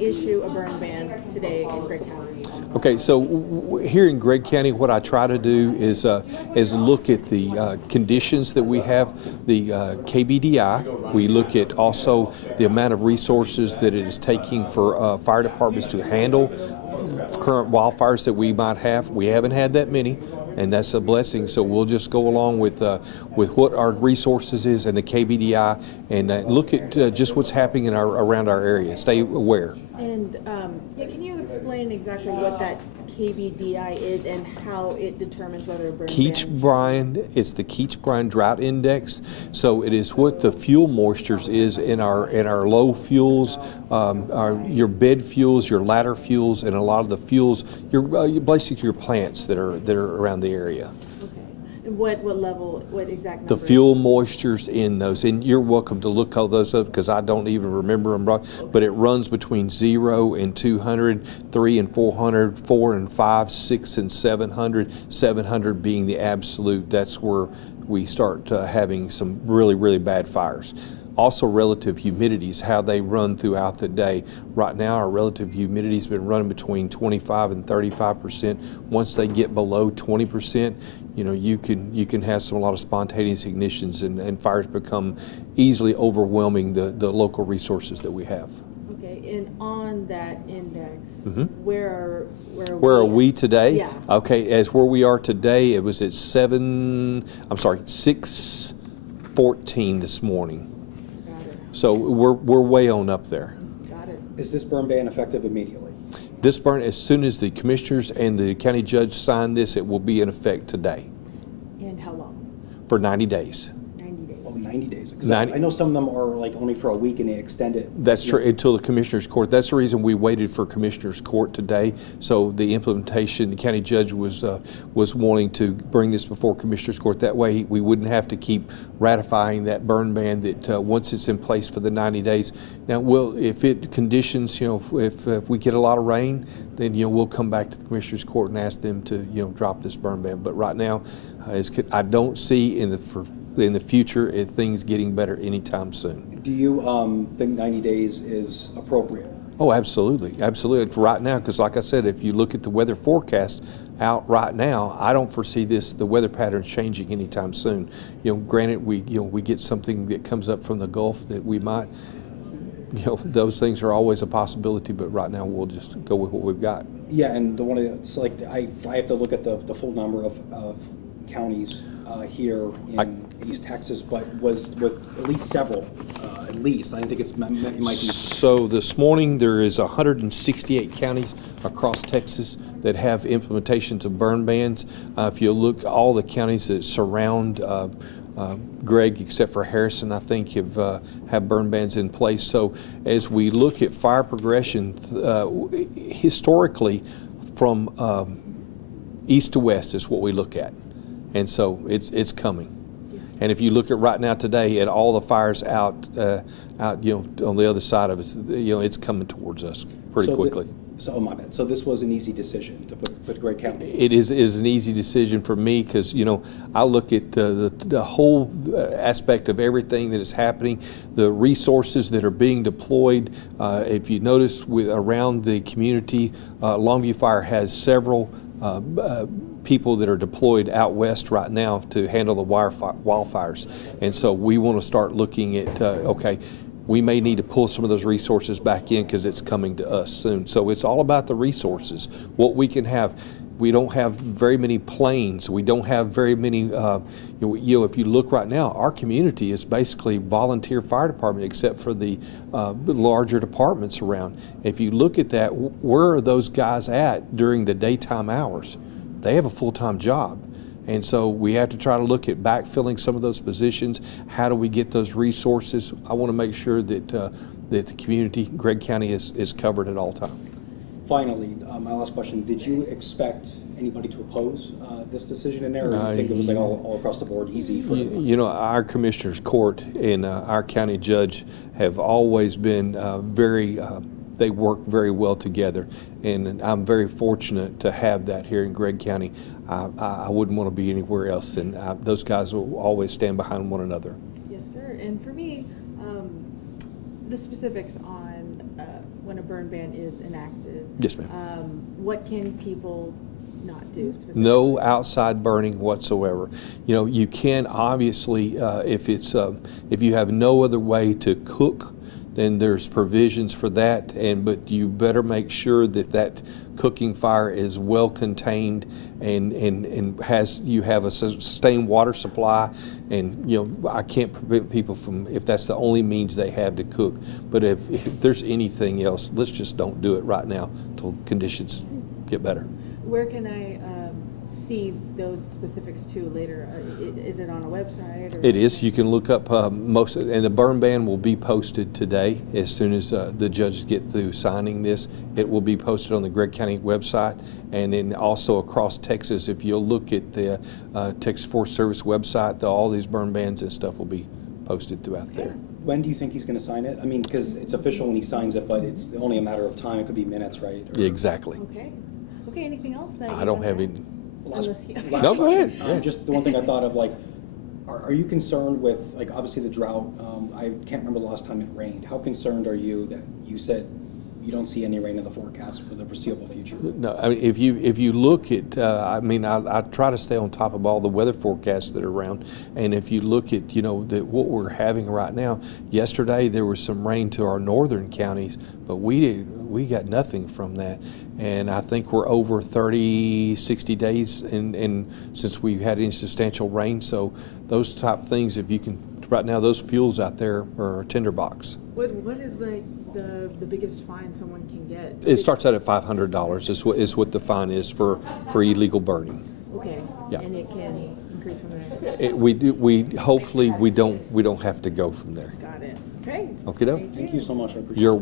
issue a burn ban today in Gregg County? Okay, so here in Gregg County, what I try to do is look at the conditions that we have, the KBDI. We look at also the amount of resources that it is taking for fire departments to handle current wildfires that we might have. We haven't had that many, and that's a blessing. So we'll just go along with what our resources is and the KBDI, and look at just what's happening in around our area. Stay aware. And yeah, can you explain exactly what that KBDI is and how it determines whether a burn ban? It's the Keach-Bryan Drought Index. So it is what the fuel moistures is in our low fuels, your bed fuels, your ladder fuels, and a lot of the fuels, basically your plants that are around the area. What level, what exact number? The fuel moistures in those, and you're welcome to look all those up because I don't even remember them, but it runs between 0 and 200, 3 and 400, 4 and 5, 6 and 700, 700 being the absolute. That's where we start having some really, really bad fires. Also, relative humidities, how they run throughout the day. Right now, our relative humidity's been running between 25 and 35%. Once they get below 20%, you can have a lot of spontaneous ignitions, and fires become easily overwhelming the local resources that we have. Okay, and on that index, where are we today? Yeah. Okay, as where we are today, it was at 614 this morning. So we're way on up there. Got it. Is this burn ban effective immediately? This burn, as soon as the commissioners and the county judge sign this, it will be in effect today. And how long? For 90 days. 90 days. Oh, 90 days. I know some of them are like only for a week and they extend it. That's true, until the commissioner's court. That's the reason we waited for commissioner's court today. So the implementation, the county judge was wanting to bring this before commissioner's court. That way we wouldn't have to keep ratifying that burn ban that once it's in place for the 90 days. Now, if it conditions, if we get a lot of rain, then we'll come back to the commissioner's court and ask them to drop this burn ban. But right now, I don't see in the future things getting better anytime soon. Do you think 90 days is appropriate? Oh, absolutely, absolutely. For right now, because like I said, if you look at the weather forecast out right now, I don't foresee the weather patterns changing anytime soon. Granted, we get something that comes up from the Gulf that we might. Those things are always a possibility, but right now we'll just go with what we've got. Yeah, and it's like I have to look at the full number of counties here in East Texas, but was with at least several, at least. I think it might be. So this morning there is 168 counties across Texas that have implementations of burn bans. If you look, all the counties that surround Gregg, except for Harrison, I think have burn bans in place. So as we look at fire progression, historically, from east to west is what we look at, and so it's coming. And if you look at right now today at all the fires out on the other side of us, it's coming towards us pretty quickly. Oh, my bad. So this was an easy decision to put Gregg County. It is an easy decision for me because I look at the whole aspect of everything that is happening, the resources that are being deployed. If you notice, around the community, Longview Fire has several people that are deployed out west right now to handle the wildfires, and so we want to start looking at okay. We may need to pull some of those resources back in because it's coming to us soon. So it's all about the resources, what we can have. We don't have very many planes. We don't have very many, if you look right now, our community is basically volunteer fire department except for the larger departments around. If you look at that, where are those guys at during the daytime hours? They have a full-time job. And so we have to try to look at backfilling some of those positions. How do we get those resources? I want to make sure that that the community, Gregg County, is covered at all times. Finally, my last question: did you expect anybody to oppose this decision in there, or do you think it was like all across the board easy for everyone? Our commissioner's court and our county judge have always been they work very well together, and I'm very fortunate to have that here in Gregg County. I wouldn't want to be anywhere else, and those guys will always stand behind one another. Yes, sir. And for me, the specifics on when a burn ban is enacted. Yes, ma'am. What can people not do specifically? No outside burning whatsoever. You know, you can obviously, if you have no other way to cook, then there's provisions for that, but you better make sure that that cooking fire is well contained and you have a sustained water supply. And you know, I can't prevent people from, if that's the only means they have to cook. But if there's anything else, let's just don't do it right now until conditions get better. Where can I see those specifics too later? Is it on a website? Or It is. You can look up most, and the burn ban will be posted today as soon as the judges get through signing this. It will be posted on the Gregg County website, and then also across Texas. If you'll look at the Texas Forest Service website, all these burn bans and stuff will be posted throughout there. When do you think he's going to sign it? I mean, because it's official when he signs it, but it's only a matter of time. It could be minutes, right? Or, Exactly. Okay. Okay, anything else that I don't have any. Last No, go ahead. question. Yeah. Just the one thing I thought of, like, are you concerned with, like, obviously the drought? I can't remember the last time it rained. How concerned are you that you said you don't see any rain in the forecast for the foreseeable future? No, I mean, if you look at, I try to stay on top of all the weather forecasts that are around, and if you look at, you know, what we're having right now. Yesterday there was some rain to our northern counties, but we got nothing from that, and I think we're over 30, 60 days, and since we've had any substantial rain. So those type of things, if you can, right now those fuels out there are a tinderbox. What is the biggest fine someone can get? It starts out at $500 is what the fine is for illegal burning. Okay. Yeah. And it can increase from there. Hopefully we don't have to go from there. Got it. Okay. Okay, Thank you so much. I appreciate it. You're